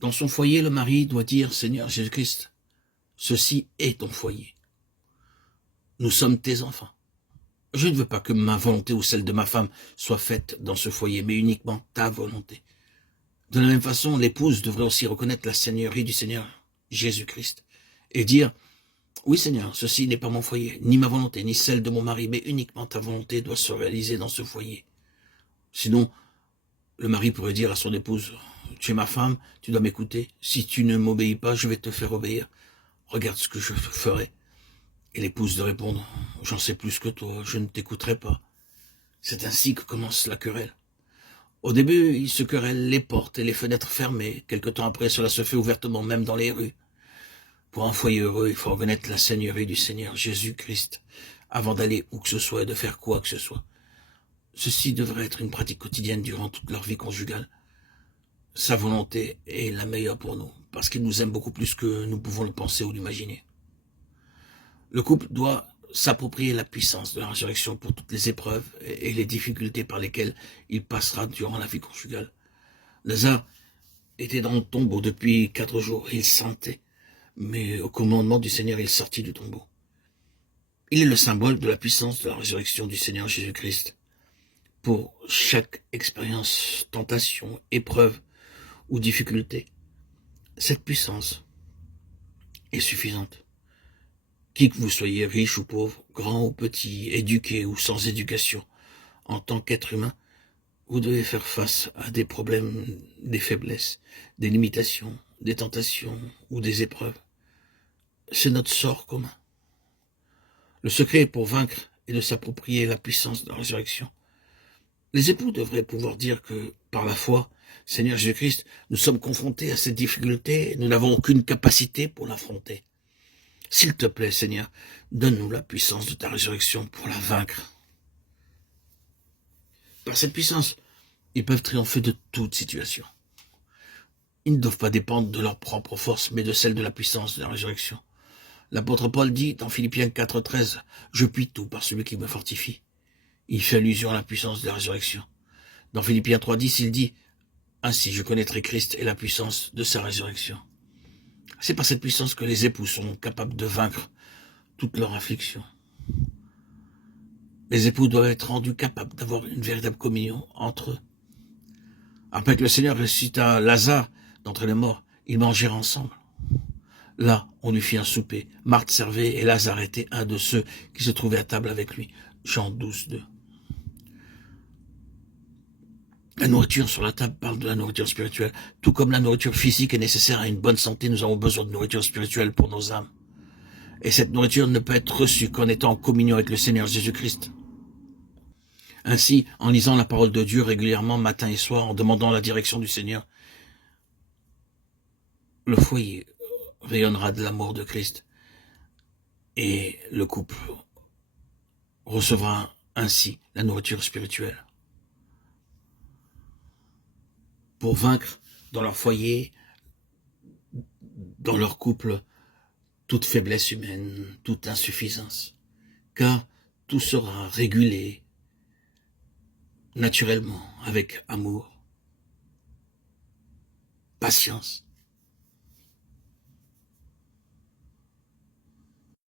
Dans son foyer, le mari doit dire, Seigneur Jésus-Christ, ceci est ton foyer. Nous sommes tes enfants. Je ne veux pas que ma volonté ou celle de ma femme soit faite dans ce foyer, mais uniquement ta volonté. De la même façon, l'épouse devrait aussi reconnaître la seigneurie du Seigneur Jésus-Christ et dire, oui Seigneur, ceci n'est pas mon foyer, ni ma volonté, ni celle de mon mari, mais uniquement ta volonté doit se réaliser dans ce foyer. Sinon, le mari pourrait dire à son épouse, tu es ma femme, tu dois m'écouter, si tu ne m'obéis pas, je vais te faire obéir. Regarde ce que je ferai. Et l'épouse de répondre, j'en sais plus que toi, je ne t'écouterai pas. C'est ainsi que commence la querelle. Au début, ils se querellent les portes et les fenêtres fermées. Quelque temps après, cela se fait ouvertement, même dans les rues. Pour un foyer heureux, il faut reconnaître la seigneurie du Seigneur Jésus-Christ avant d'aller où que ce soit et de faire quoi que ce soit. Ceci devrait être une pratique quotidienne durant toute leur vie conjugale. Sa volonté est la meilleure pour nous, parce qu'il nous aime beaucoup plus que nous pouvons le penser ou l'imaginer. Le couple doit s'approprier la puissance de la résurrection pour toutes les épreuves et les difficultés par lesquelles il passera durant la vie conjugale. Lazare était dans le tombeau depuis 4 jours, il sentait, mais au commandement du Seigneur, il sortit du tombeau. Il est le symbole de la puissance de la résurrection du Seigneur Jésus-Christ. Pour chaque expérience, tentation, épreuve ou difficulté, cette puissance est suffisante. Qui que vous soyez, riche ou pauvre, grand ou petit, éduqué ou sans éducation, en tant qu'être humain, vous devez faire face à des problèmes, des faiblesses, des limitations, des tentations ou des épreuves. C'est notre sort commun. Le secret pour vaincre est de s'approprier la puissance de la résurrection. Les époux devraient pouvoir dire que, par la foi, Seigneur Jésus-Christ, nous sommes confrontés à cette difficulté et nous n'avons aucune capacité pour l'affronter. S'il te plaît, Seigneur, donne-nous la puissance de ta résurrection pour la vaincre. Par cette puissance, ils peuvent triompher de toute situation. Ils ne doivent pas dépendre de leur propre force, mais de celle de la puissance de la résurrection. L'apôtre Paul dit dans Philippiens 4,13, « Je puis tout par celui qui me fortifie ». Il fait allusion à la puissance de la résurrection. Dans Philippiens 3,10, il dit, « Ainsi je connaîtrai Christ et la puissance de sa résurrection ». C'est par cette puissance que les époux sont capables de vaincre toute leur affliction. Les époux doivent être rendus capables d'avoir une véritable communion entre eux. Après que le Seigneur ressuscita Lazare d'entre les morts, ils mangèrent ensemble. Là, on lui fit un souper. Marthe servait et Lazare était un de ceux qui se trouvaient à table avec lui. Jean 12:2. La nourriture sur la table parle de la nourriture spirituelle. Tout comme la nourriture physique est nécessaire à une bonne santé, nous avons besoin de nourriture spirituelle pour nos âmes. Et cette nourriture ne peut être reçue qu'en étant en communion avec le Seigneur Jésus-Christ. Ainsi, en lisant la parole de Dieu régulièrement, matin et soir, en demandant la direction du Seigneur, le foyer rayonnera de l'amour de Christ. Et le couple recevra ainsi la nourriture spirituelle. Pour vaincre dans leur foyer, dans leur couple, toute faiblesse humaine, toute insuffisance. Car tout sera régulé naturellement avec amour, patience